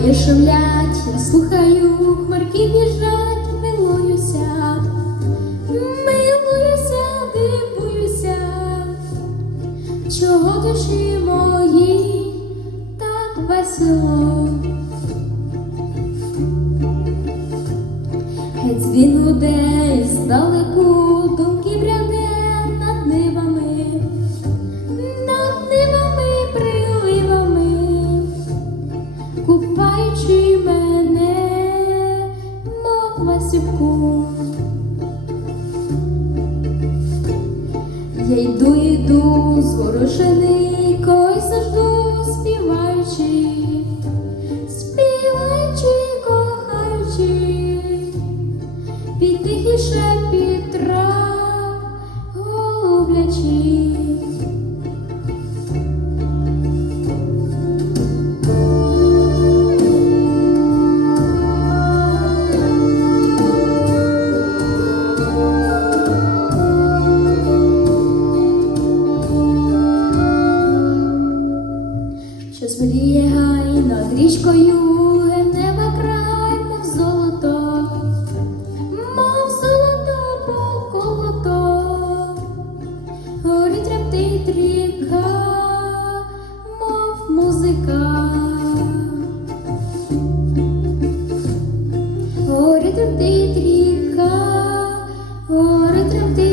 шумлять, я слухаю, хмарки біжать, милуюся, милуюся, дивуюся, чого душі мої так весело. Геть дзвін десь здалеку Я йду, йду, зворушений, кой завжду співаючи, співаючи, кохаючи, під тихий шепіт трав гублячи. Срігай над річкою генева край, мов золото, мов золото поколото, горить рептий мов музика, горить рептий тріка, горить рептий